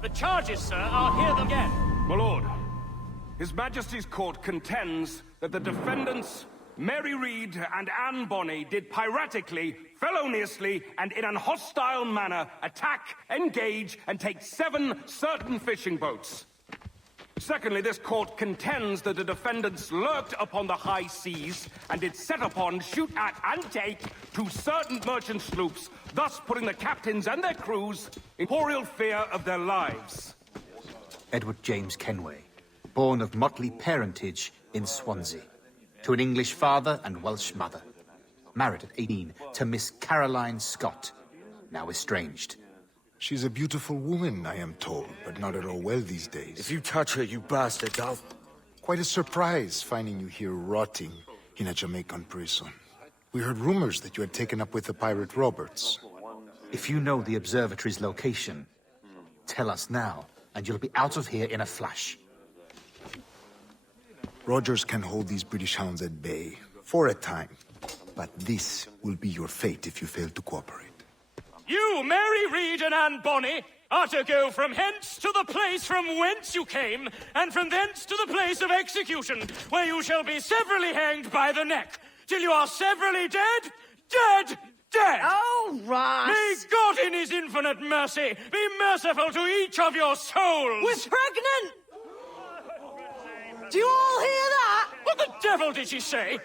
The charges, sir, I'll hear them again. My lord, His Majesty's court contends that the defendants, Mary Read and Anne Bonny, did piratically, feloniously, and in an hostile manner attack, engage, and take 7 certain fishing boats. Secondly, this court contends that the defendants lurked upon the high seas and did set upon, shoot at, and take 2 certain merchant sloops, thus putting the captains and their crews in horrible fear of their lives. Edward James Kenway, born of motley parentage in Swansea, to an English father and Welsh mother. Married at 18 to Miss Caroline Scott, now estranged. She's a beautiful woman, I am told, but not at all well these days. If you touch her, you bastard, I'll... Quite a surprise finding you here rotting in a Jamaican prison. We heard rumors that you had taken up with the pirate Roberts. If you know the observatory's location, tell us now, and you'll be out of here in a flash. Rogers can hold these British hounds at bay, for a time. But this will be your fate if you fail to cooperate. You, Mary Read and Anne Bonny, are to go from hence to the place from whence you came, and from thence to the place of execution, where you shall be severally hanged by the neck, till you are severally dead, dead, dead! Oh, Ross! May God in his infinite mercy be merciful to each of your souls! We're pregnant! Do you all hear that? What the devil did she say?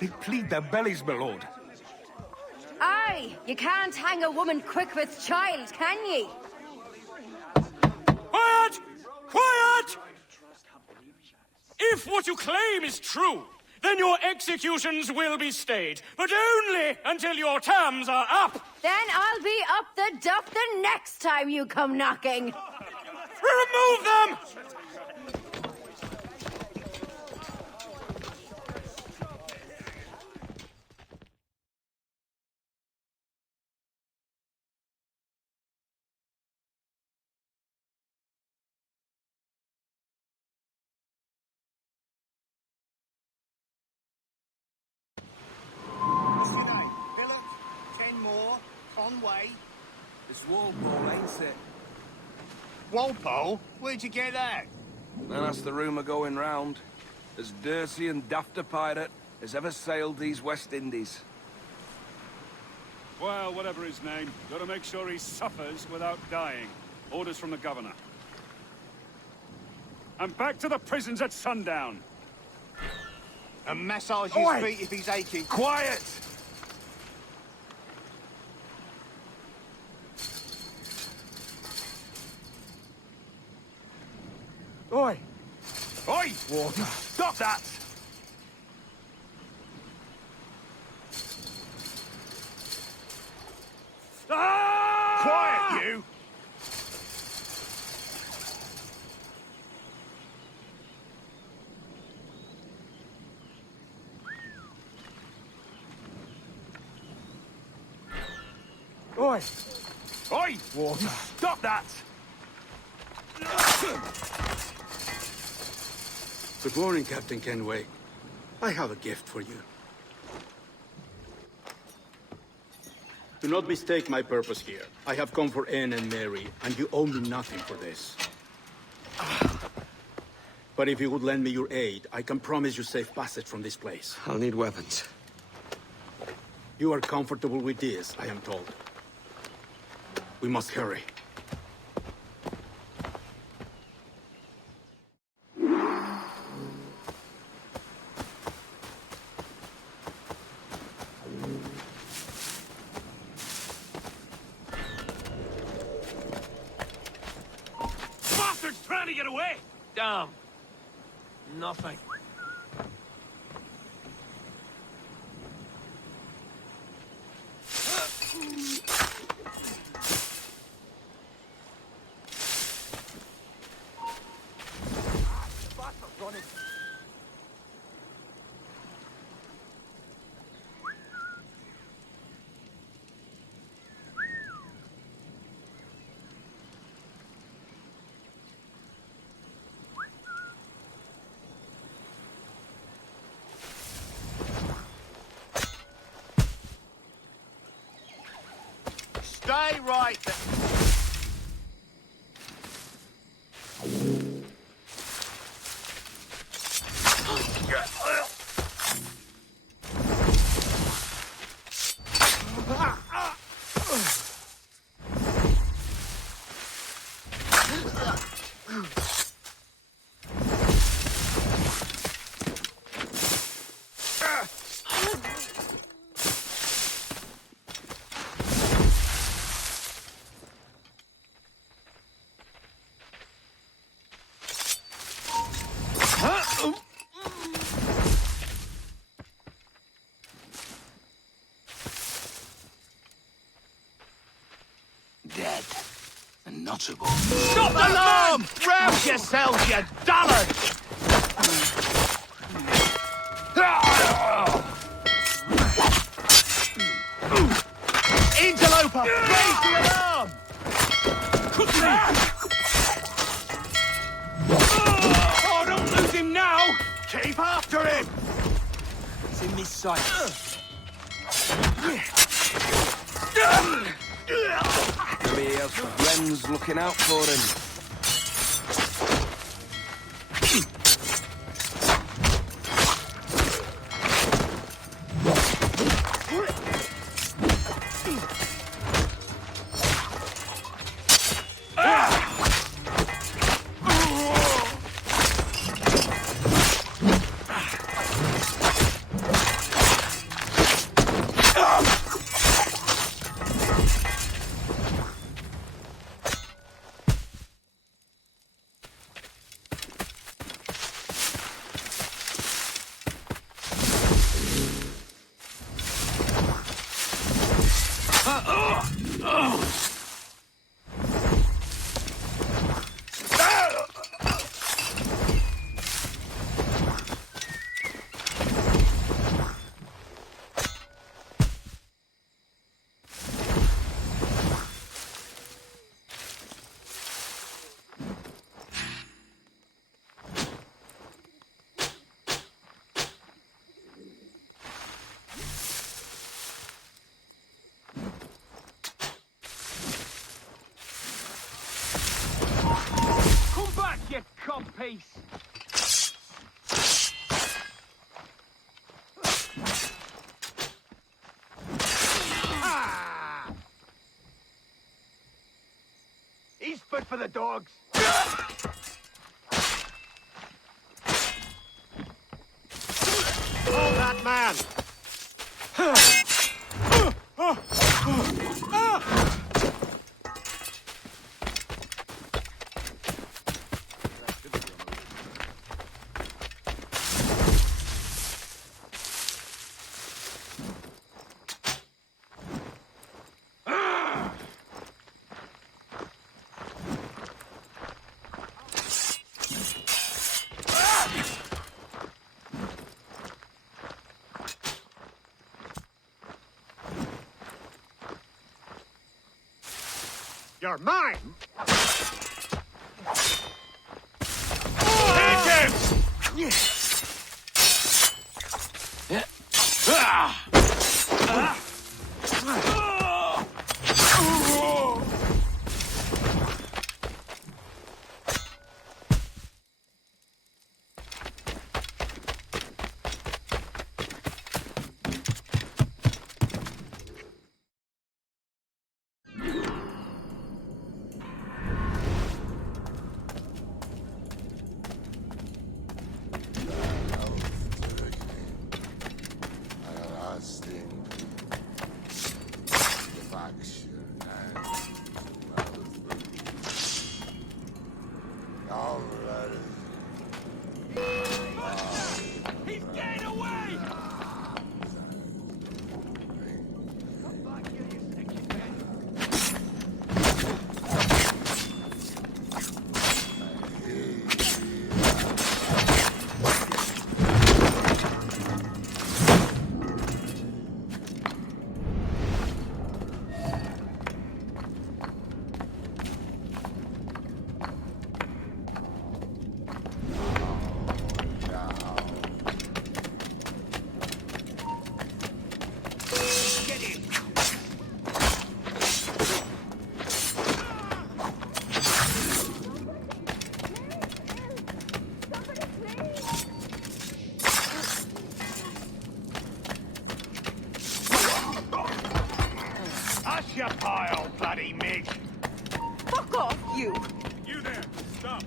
They plead their bellies, my lord. Aye, you can't hang a woman quick with child, can ye? Quiet! Quiet! If what you claim is true, then your executions will be stayed, but only until your terms are up. Then I'll be up the duff the next time you come knocking. Remove them! It's Walpole, ain't it? Walpole? Where'd you get that? And that's the rumour going round. As dirty and daft a pirate as ever sailed these West Indies. Well, whatever his name, gotta make sure he suffers without dying. Orders from the governor. And back to the prisons at sundown. And massage his feet if he's aching. Quiet! Oi! Oi! Water! Stop that! Quiet, you! Oi! Oi! Water! Stop that! Good morning, Captain Kenway. I have a gift for you. Do not mistake my purpose here. I have come for Anne and Mary, and you owe me nothing for this. But if you would lend me your aid, I can promise you safe passage from this place. I'll need weapons. You are comfortable with this, I am told. We must hurry. Trying to get away! Damn. Nothing. say right that... Dead. And notable. Stop the alarm! Rouse yourselves, you dullards! Interloper! Raise the alarm! Oh, don't lose him now! Keep after him! He's in this sight. Maybe he has friends looking out for him. He's fit for the dogs. Hold that man! You're mine! Take him! your pile, bloody Mig. Fuck off, you! You there! Stop!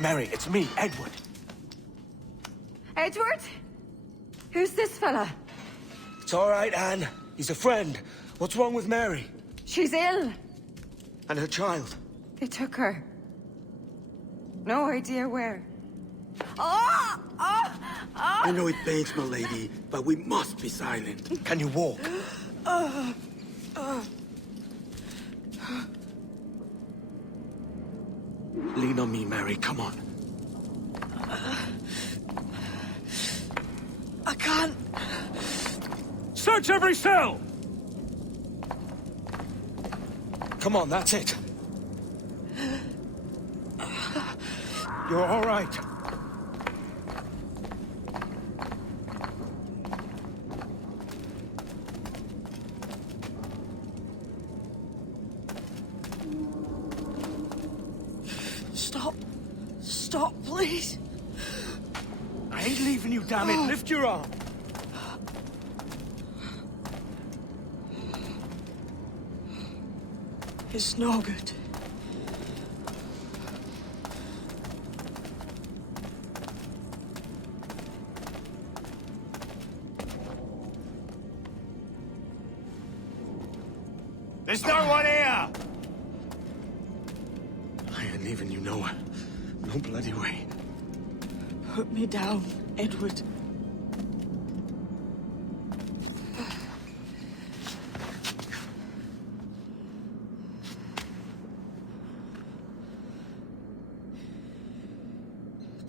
Mary, it's me, Edward. Edward? Who's this fella? It's all right, Anne. He's a friend. What's wrong with Mary? She's ill. And her child? They took her. No idea where. Oh! Oh! Oh! I know it pains, my lady, but we must be silent. Can you walk? Lean on me, Mary. Come on. I can't. Search every cell! Come on, that's it. You're all right. Stop. Stop, please. I ain't leaving you, damn it. Lift your arm. It's no good. There's no one here! I ain't leaving you nowhere. No bloody way. Put me down, Edward.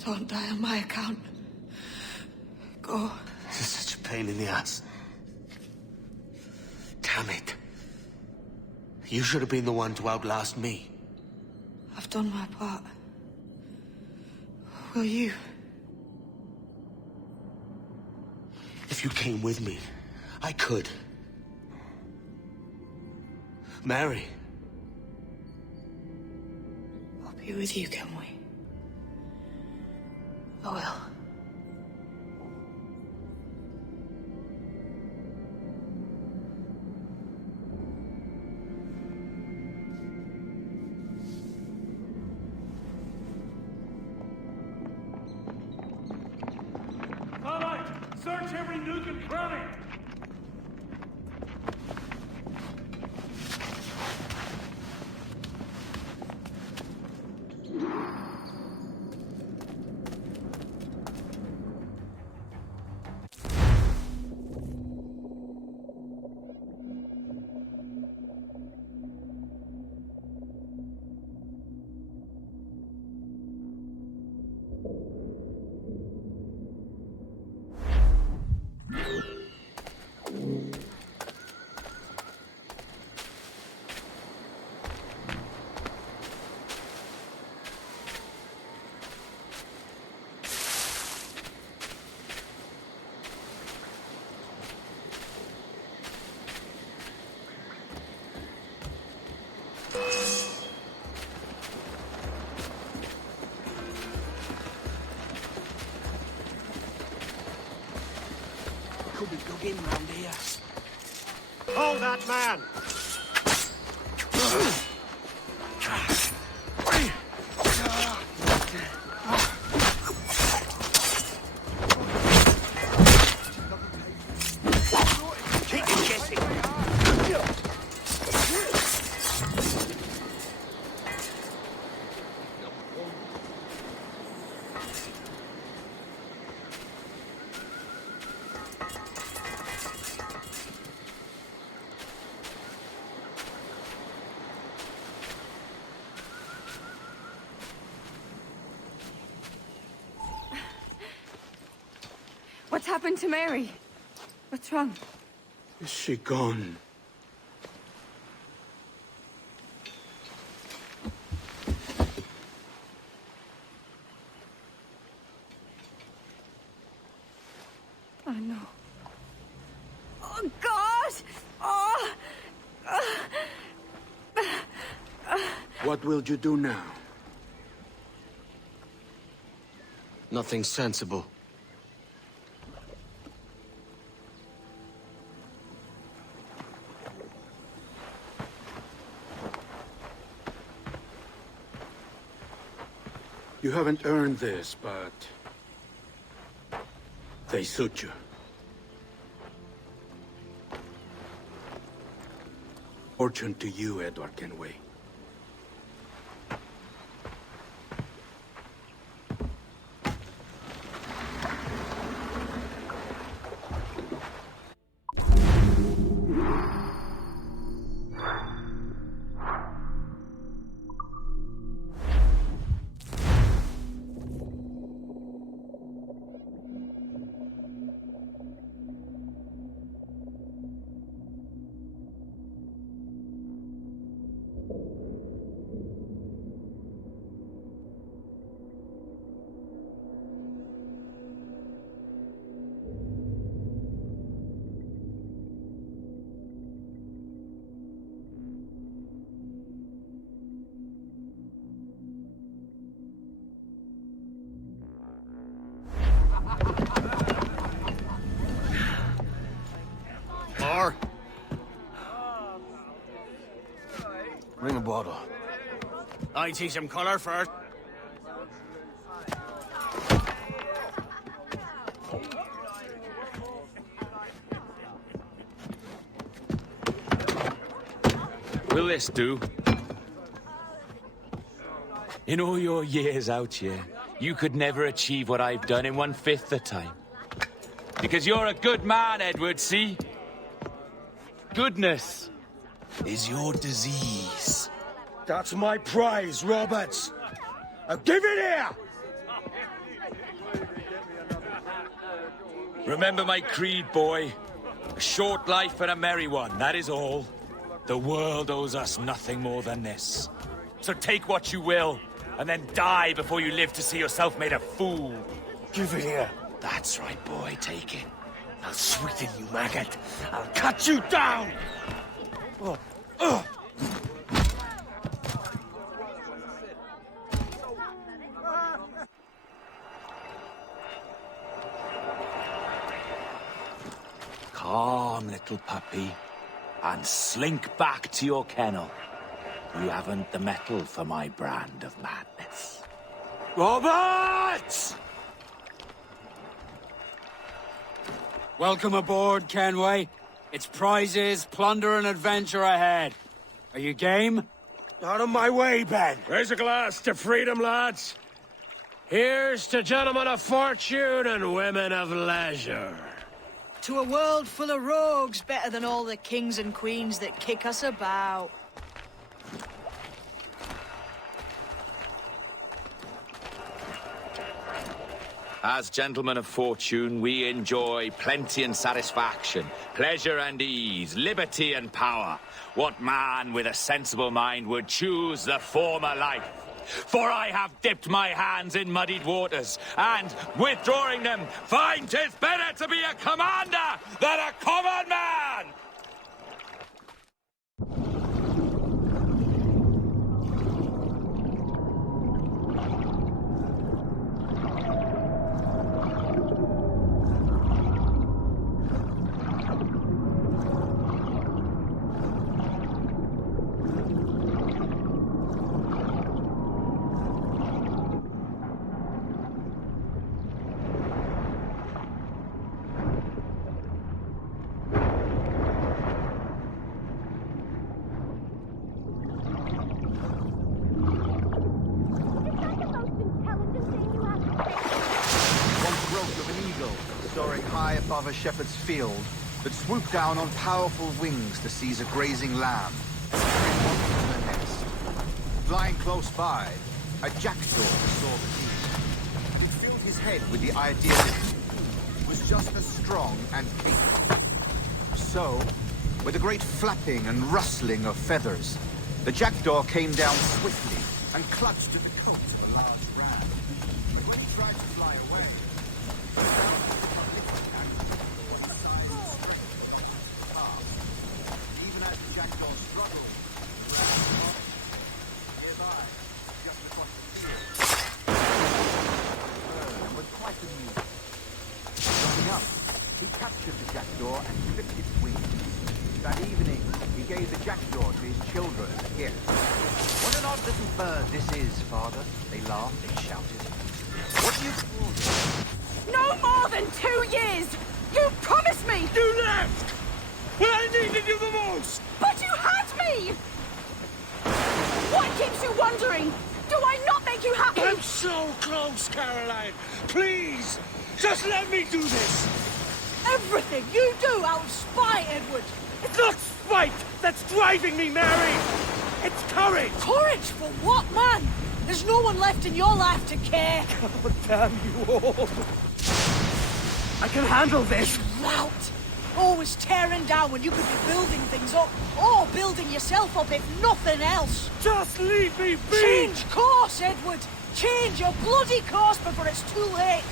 Don't die on my account. Go. This is such a pain in the ass. Damn it. You should have been the one to outlast me. I've done my part. Will you? If you came with me, I could. Mary. I'll be with you, Kenway. I will. All right, search every nook and cranny. Could be going round here. Hold that man! Keep him guessing. What's happened to Mary? What's wrong? Is she gone? Oh, no. Oh, God! Oh! What will you do now? Nothing sensible. You haven't earned this, but... they suit you. Fortune to you, Edward Kenway. Bring a bottle. I see some color first. Will this do? In all your years out here, you could never achieve what I've done in 1/5 the time. Because you're a good man, Edward, see? Goodness is your disease. That's my prize, Roberts. Now give it here! Remember my creed, boy. A short life and a merry one, that is all. The world owes us nothing more than this. So take what you will, and then die before you live to see yourself made a fool. Give it here. That's right, boy, take it. I'll sweeten you, maggot. I'll cut you down! Calm, little puppy, and slink back to your kennel. You haven't the mettle for my brand of madness. Roberts! Welcome aboard, Kenway. It's prizes, plunder, and adventure ahead. Are you game? Out of my way, Ben! Raise a glass to freedom, lads. Here's to gentlemen of fortune and women of leisure. To a world full of rogues, better than all the kings and queens that kick us about. As gentlemen of fortune, we enjoy plenty and satisfaction, pleasure and ease, liberty and power. What man with a sensible mind would choose the former life? For I have dipped my hands in muddied waters, and, withdrawing them, find 'tis better to be a commander than a common man! Soaring high above a shepherd's field, that swooped down on powerful wings to seize a grazing lamb and carry it on to the nest. Flying close by, a jackdaw saw the deed. It filled his head with the idea that he was was just as strong and capable. So, with a great flapping and rustling of feathers, the jackdaw came down swiftly and clutched at the coat of the large ram. But when he tried to fly away, even as the jackdaw struggled, nearby, just across the field, was quite amused. Running up, he captured the jackdaw and clipped its wings. That evening, he gave the jackdaw to his children as a gift. What an odd little bird this is, Father. They laughed and shouted. What do you call it? No more than 2 years! You promised me! You left! When I needed you the most! But you had me! What keeps you wondering? Do I not make you happy? I'm so close, Caroline! Please! Just let me do this! Everything you do out of spite, Edward! It's not spite that's driving me, Mary! It's courage! Courage for what, man? There's no one left in your life to care. God damn you all! I can handle this! Lout! Always tearing down when you could be building things up, or building yourself up if nothing else. Just leave me be! Change course, Edward! Change your bloody course before it's too late!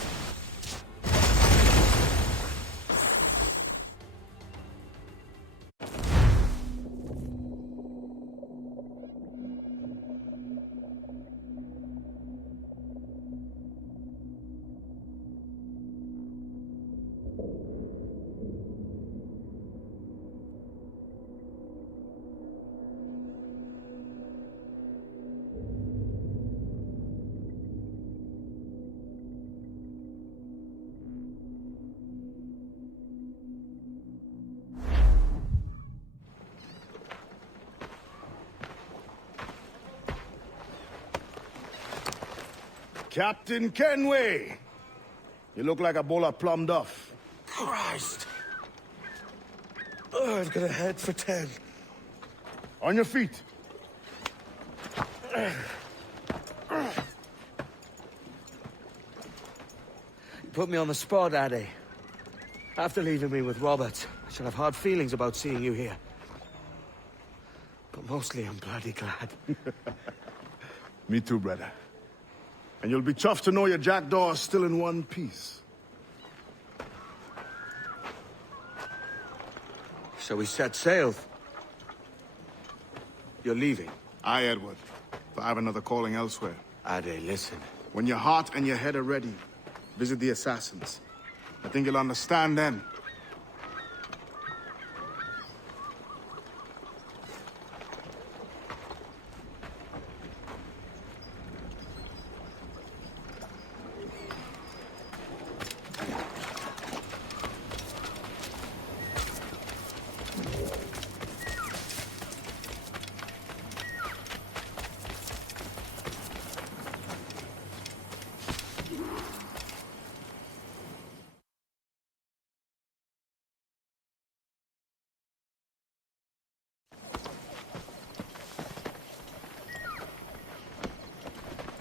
Captain Kenway! You look like a bowl of plum duff. Christ! Oh, I've got a head for 10. On your feet. You put me on the spot, Addy. After leaving me with Robert, I should have hard feelings about seeing you here. But mostly I'm bloody glad. Me too, brother. And you'll be chuffed to know your jackdaw is still in one piece. So we set sail. You're leaving? Aye, Edward. But I have another calling elsewhere. Ade, listen. When your heart and your head are ready, visit the assassins. I think you'll understand then.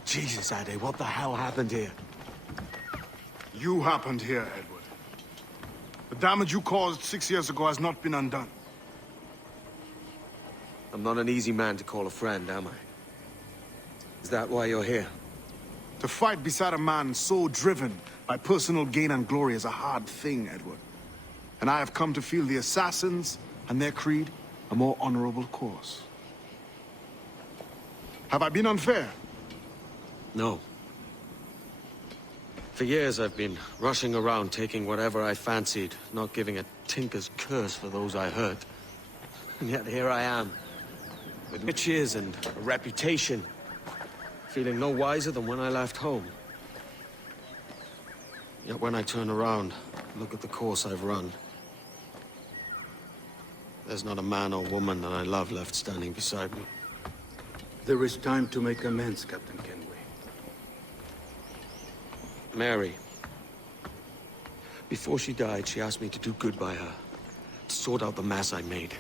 Jesus, Ade, what the hell happened here? You happened here, Edward. The damage you caused 6 years ago has not been undone. I'm not an easy man to call a friend, am I? Is that why you're here? To fight beside a man so driven by personal gain and glory is a hard thing, Edward. And I have come to feel the assassins and their creed a more honorable course. Have I been unfair? No. For years I've been rushing around taking whatever I fancied, not giving a tinker's curse for those I hurt. And yet here I am, with riches and a reputation, feeling no wiser than when I left home. Yet when I turn around, look at the course I've run, there's not a man or woman that I love left standing beside me. There is time to make amends, Captain Kenway. Mary. Before she died, she asked me to do good by her, to sort out the mess I made.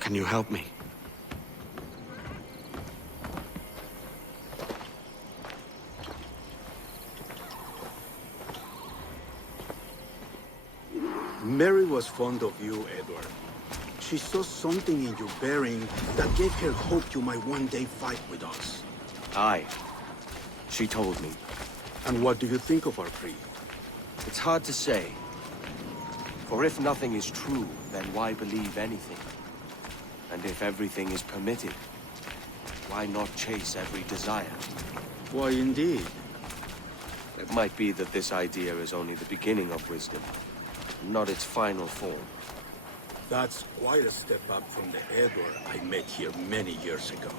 Can you help me? Mary was fond of you, Edward. She saw something in your bearing that gave her hope you might one day fight with us. Aye. She told me. And what do you think of our creed? It's hard to say. For if nothing is true, then why believe anything? And if everything is permitted, why not chase every desire? Why, indeed. It might be that this idea is only the beginning of wisdom, not its final form. That's quite a step up from the Edward I met here many years ago.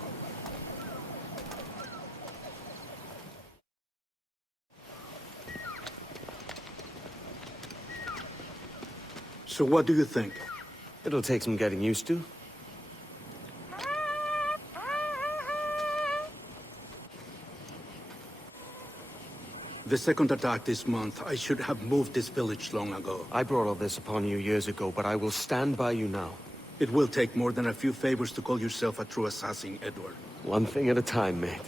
So what do you think? It'll take some getting used to. The second attack this month, I should have moved this village long ago. I brought all this upon you years ago, but I will stand by you now. It will take more than a few favors to call yourself a true assassin, Edward. One thing at a time, mate.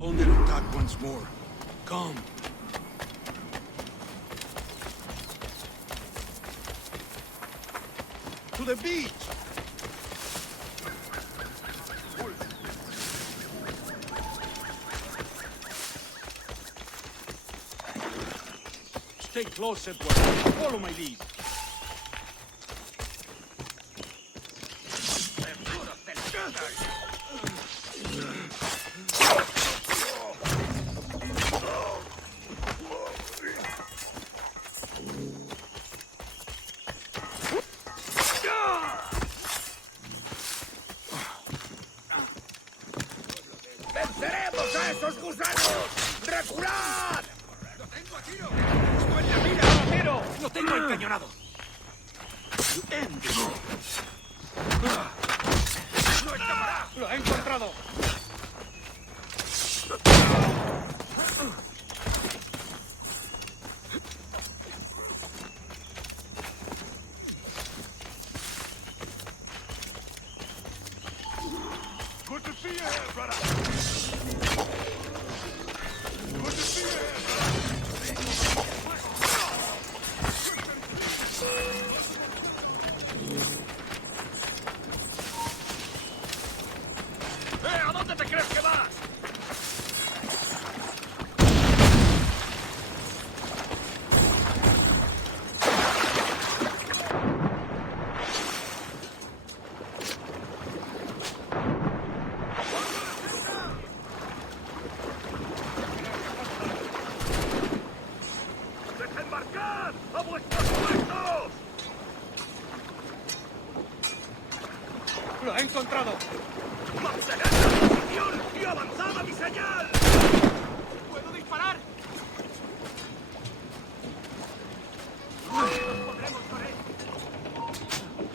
Only an attack once more. Come. To the beach! Stay close, Edward. Follow my lead. ¡Venceremos a esos gusanos! ¡Reculad! ¡Lo tengo a tiro! ¡Estoy en la mira! ¡A tiro! ¡Lo tengo encañonado! ¡No escapará! ¡Lo he encontrado! Good to see you here, brother! Good to see you here, ¿A dónde te crees que vas? ¡Desembarcad! ¡A vuestros puestos! ¡Lo he encontrado! ¡Mantened la posición y avanzad a mi señal! ¿Puedo disparar? ¡Podremos con él!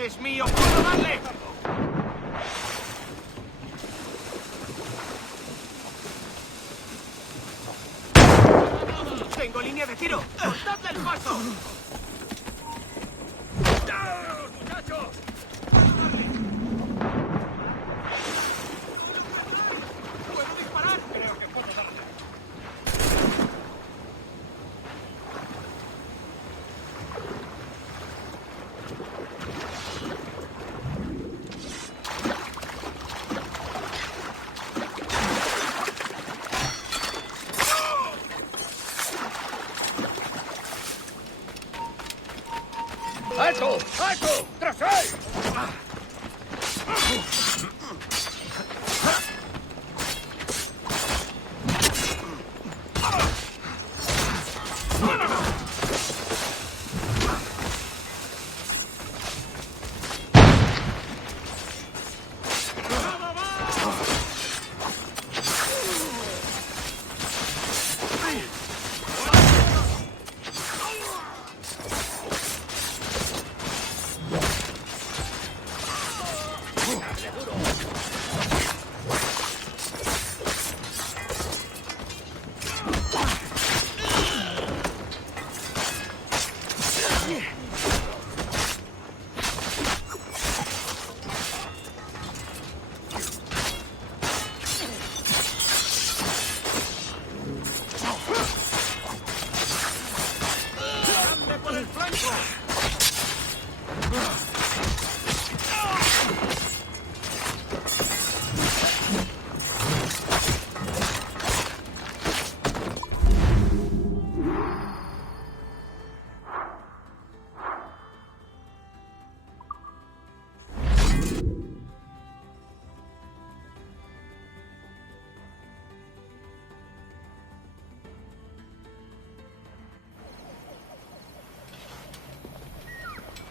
¡Es mío! ¡Puedo darle! ¡Tengo línea de tiro! ¡Cortadle el paso! ¡Daos, muchachos! ¿Puedo disparar? Creo que puedo darle. ¡Alto! ¡Alto! ¡Tras él!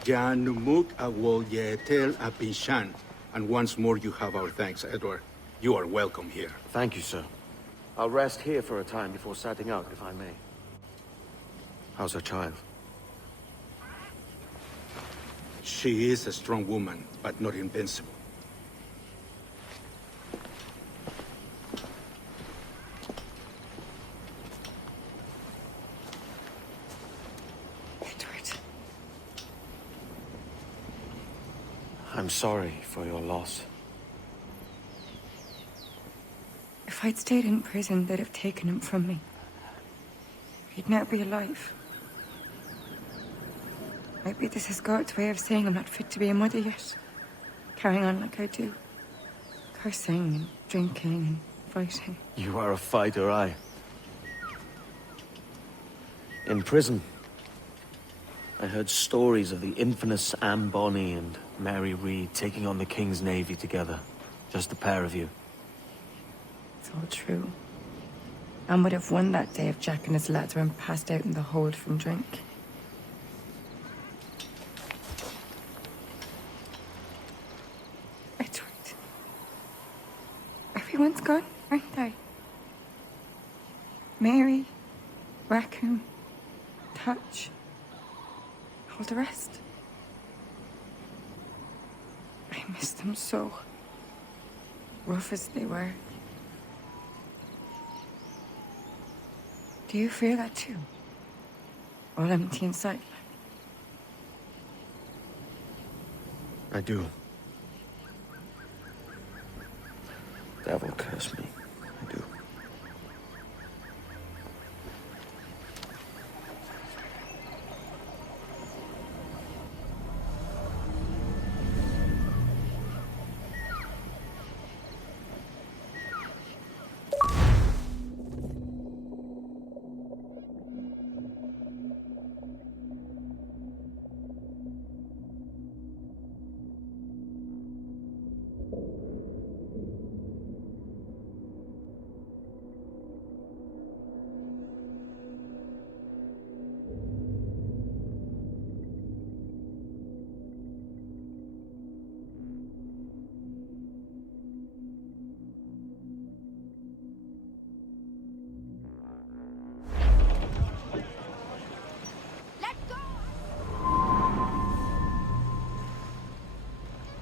Jan Numuk Awol Yetel Apishan. And once more you have our thanks, Edward. You are welcome here. Thank you, sir. I'll rest here for a time before setting out, if I may. How's her child? She is a strong woman, but not invincible. Edward. I'm sorry for your loss. If I'd stayed in prison, they'd have taken him from me. He'd never be alive. Maybe this is God's way of saying I'm not fit to be a mother yet. Carrying on like I do. Cursing and drinking and fighting. You are a fighter, aye. In prison, I heard stories of the infamous Anne Bonny and Mary Read taking on the King's Navy together. Just the pair of you. It's all true. Anne would have won that day if Jack and his lads weren't passed out in the hold from drink. Edward. Everyone's gone, aren't they? Mary, Raccoon, Touch, all the rest. I miss them so. Rough as they were. Do you feel that too? All empty inside? I do. Devil curse me. I do.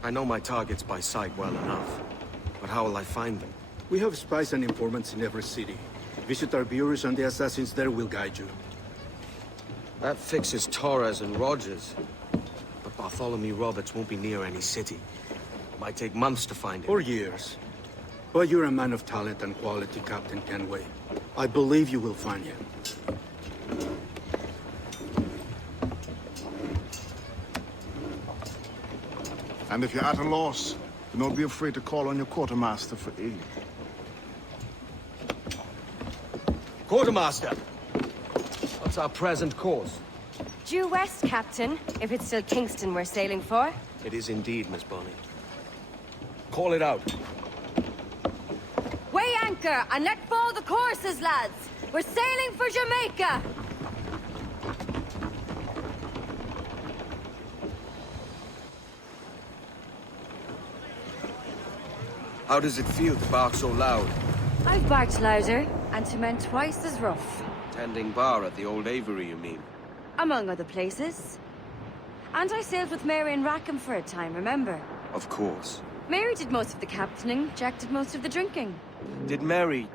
I know my targets by sight well enough, but how will I find them? We have spies and informants in every city. Visit our bureaus and the assassins there will guide you. That fixes Torres and Rogers. But Bartholomew Roberts won't be near any city. It might take months to find him. Or years. But you're a man of talent and quality, Captain Kenway. I believe you will find him. And if you're at a loss, do not be afraid to call on your quartermaster for aid. Quartermaster! What's our present course? Due west, Captain, if it's still Kingston we're sailing for. It is indeed, Miss Bonny. Call it out. Weigh anchor and let fall the courses, lads! We're sailing for Jamaica! How does it feel to bark so loud? I've barked louder, and to men twice as rough. Tending bar at the old Aviary, you mean? Among other places. And I sailed with Mary and Rackham for a time, remember? Of course. Mary did most of the captaining, Jack did most of the drinking. Did Mary...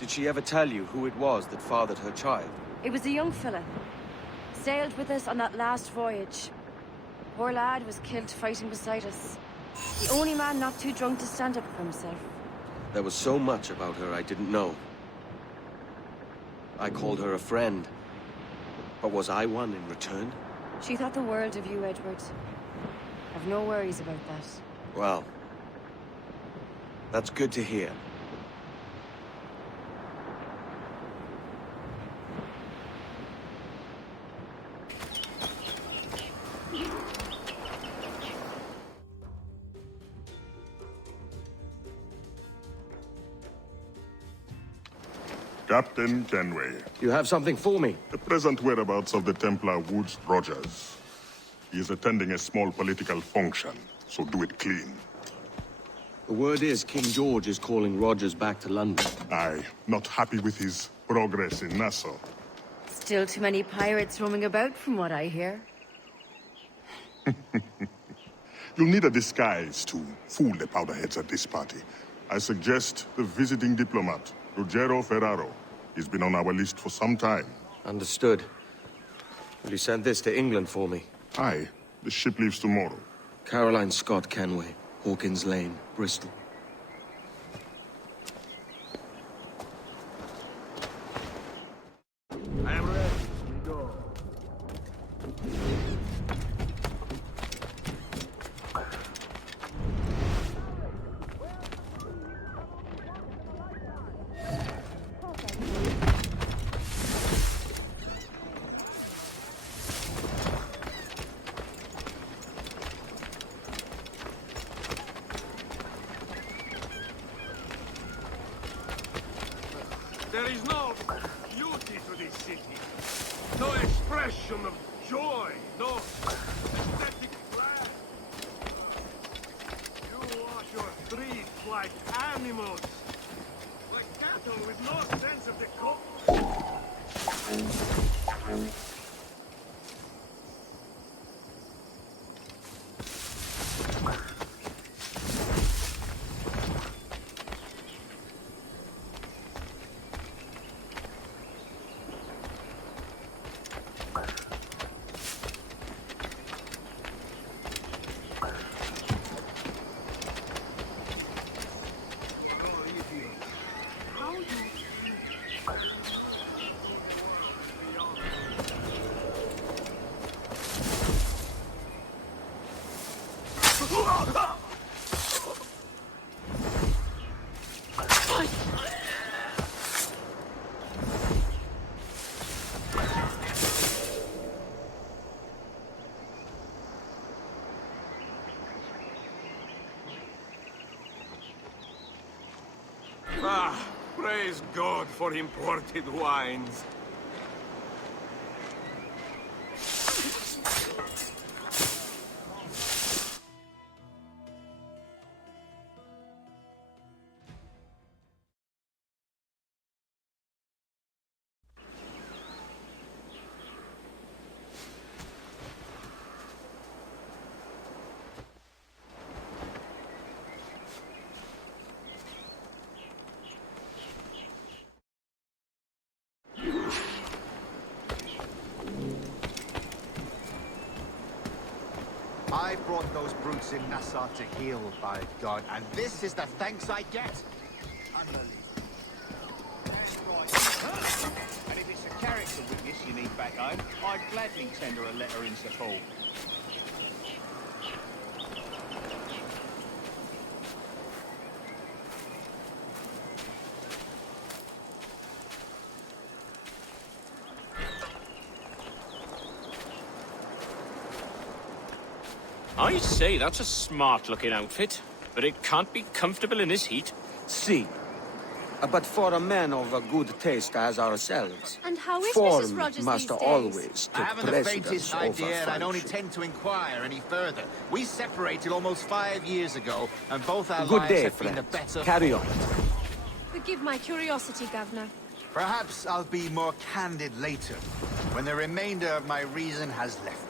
Did she ever tell you who it was that fathered her child? It was a young fella. Sailed with us on that last voyage. Poor lad was killed fighting beside us. The only man not too drunk to stand up for himself. There was so much about her I didn't know. I called her a friend. But was I one in return? She thought the world of you, Edward. I've no worries about that. Well, that's good to hear. Captain Kenway. You have something for me? The present whereabouts of the Templar Woods Rogers. He is attending a small political function, so do it clean. The word is King George is calling Rogers back to London. Aye, not happy with his progress in Nassau. Still too many pirates roaming about, from what I hear. You'll need a disguise to fool the powderheads at this party. I suggest the visiting diplomat, Ruggiero Ferraro. He's been on our list for some time. Understood. Will you send this to England for me? Aye. The ship leaves tomorrow. Caroline Scott Kenway, Hawkins Lane, Bristol. I am ready. We go. There is no beauty to this city. No expression of joy. No aesthetic flair. You walk your streets like animals. Like cattle with no sense of the Ah, praise God for imported wines. I brought those brutes in Nassau to heal, by God, and this is the thanks I get. Unbelievable. And if it's a character witness you need back home, I'd gladly tender a letter in support. I say, that's a smart-looking outfit, but it can't be comfortable in this heat. See, but for a man of a good taste as ourselves, And how is form Mrs. Rogers must these days? always I take haven't the precedence faintest over idea, and I don't function. intend to inquire any further. We separated almost 5 years ago, and both our Good lives day, have been the friends. better. Carry on. Forgive my curiosity, Governor. Perhaps I'll be more candid later, when the remainder of my reason has left.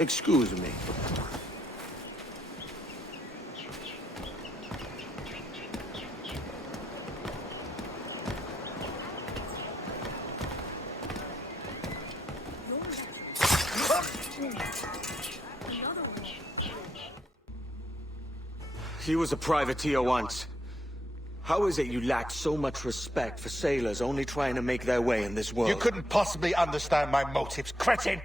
Excuse me. He was a privateer once. How is it you lack so much respect for sailors only trying to make their way in this world? You couldn't possibly understand my motives, cretin!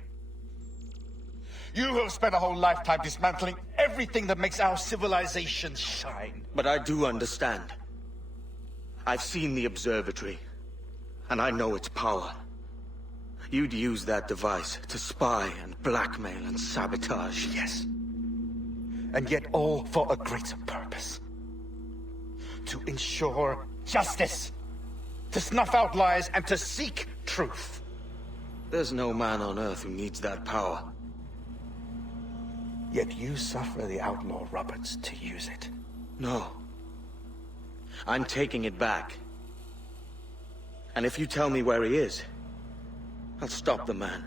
You have spent a whole lifetime dismantling everything that makes our civilization shine. But I do understand. I've seen the observatory, and I know its power. You'd use that device to spy and blackmail and sabotage, yes. and yet all for a greater purpose. To ensure justice, to snuff out lies, and to seek truth. There's no man on Earth who needs that power. Yet you suffer the outlaw Roberts to use it. No. I'm taking it back. And if you tell me where he is, I'll stop the man.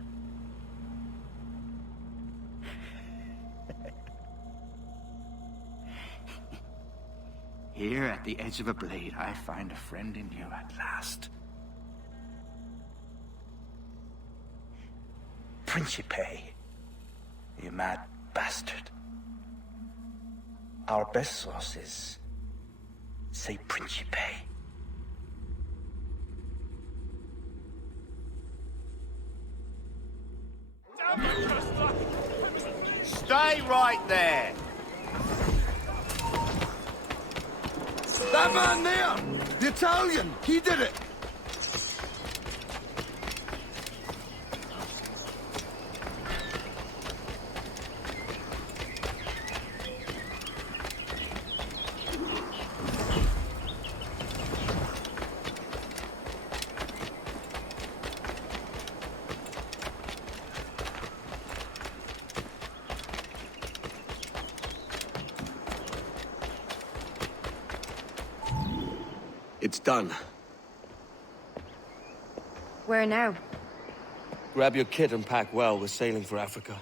Here at the edge of a blade, I find a friend in you at last. Principe, you mad bastard. Our best sources say Principe. Stay right there! That man there! The Italian! He did it! It's done. Where now? Grab your kit and pack well. We're sailing for Africa.